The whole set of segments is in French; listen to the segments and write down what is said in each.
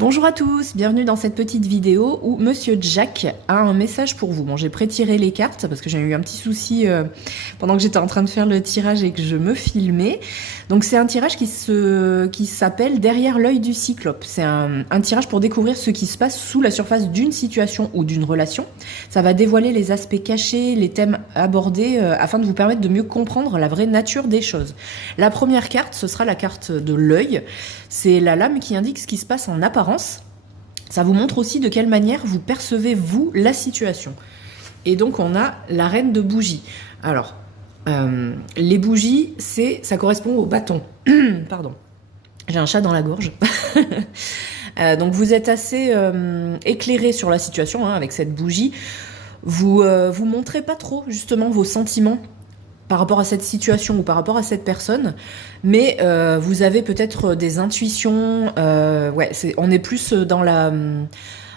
Bonjour à tous, bienvenue dans cette petite vidéo où Monsieur Jack a un message pour vous. Bon, j'ai pré-tiré les cartes parce que j'ai eu un petit souci pendant que j'étais en train de faire le tirage et que je me filmais. Donc c'est un tirage qui s'appelle Derrière l'œil du cyclope. C'est un tirage pour découvrir ce qui se passe sous la surface d'une situation ou d'une relation. Ça va dévoiler les aspects cachés, les thèmes abordés afin de vous permettre de mieux comprendre la vraie nature des choses. La première carte, ce sera la carte de l'œil. C'est la lame qui indique ce qui se passe en apparence. Ça vous montre aussi de quelle manière vous percevez, vous, la situation. Et donc, on a la reine de bougies. Alors, les bougies, ça correspond au bâton. Pardon. J'ai un chat dans la gorge. Donc, vous êtes assez éclairé sur la situation avec cette bougie. Vous montrez pas trop, justement, vos sentiments par rapport à cette situation ou par rapport à cette personne, mais vous avez peut-être des intuitions. On est plus dans la...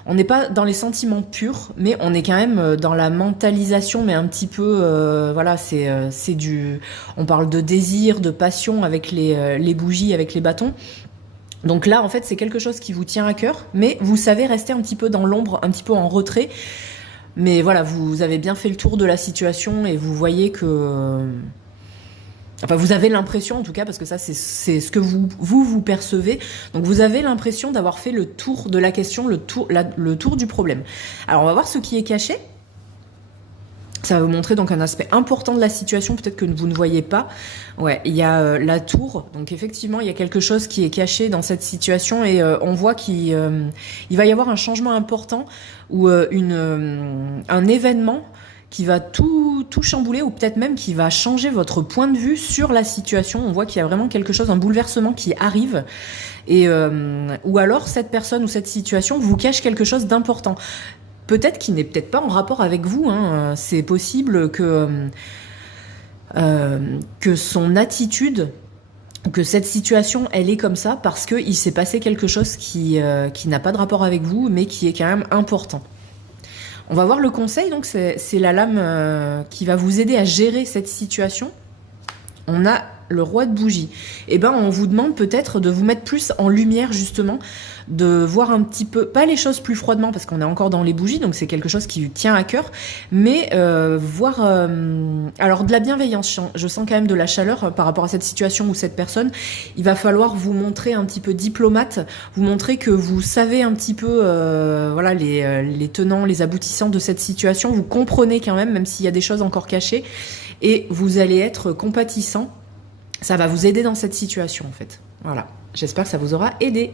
On n'est pas dans les sentiments purs, mais on est quand même dans la mentalisation, mais un petit peu... c'est du... On parle de désir, de passion avec les bougies, avec les bâtons. Donc là, en fait, c'est quelque chose qui vous tient à cœur, mais vous savez rester un petit peu dans l'ombre, un petit peu en retrait. Mais voilà, vous avez bien fait le tour de la situation et vous voyez que... Enfin, vous avez l'impression, en tout cas, parce que ça, c'est ce que vous percevez. Donc, vous avez l'impression d'avoir fait le tour de la question, le tour du problème. Alors, on va voir ce qui est caché. Ça va vous montrer donc un aspect important de la situation, peut-être que vous ne voyez pas. Ouais, il y a la tour. Donc effectivement, il y a quelque chose qui est caché dans cette situation et on voit qu'il va y avoir un changement important ou un événement qui va tout chambouler ou peut-être même qui va changer votre point de vue sur la situation. On voit qu'il y a vraiment quelque chose, un bouleversement qui arrive. Et ou alors cette personne ou cette situation vous cache quelque chose d'important. Peut-être qu'il n'est peut-être pas en rapport avec vous. C'est possible que son attitude, que cette situation, elle est comme ça parce qu'il s'est passé quelque chose qui n'a pas de rapport avec vous, mais qui est quand même important. On va voir le conseil, donc c'est la lame qui va vous aider à gérer cette situation. On a le roi de bougie. Eh ben, on vous demande peut-être de vous mettre plus en lumière, justement, de voir un petit peu, pas les choses plus froidement, parce qu'on est encore dans les bougies, donc c'est quelque chose qui tient à cœur, mais voir, alors de la bienveillance, je sens quand même de la chaleur par rapport à cette situation ou cette personne. Il va falloir vous montrer un petit peu diplomate, vous montrer que vous savez un petit peu, les tenants, les aboutissants de cette situation, vous comprenez quand même s'il y a des choses encore cachées, et vous allez être compatissant. Ça va vous aider dans cette situation, en fait. Voilà. J'espère que ça vous aura aidé.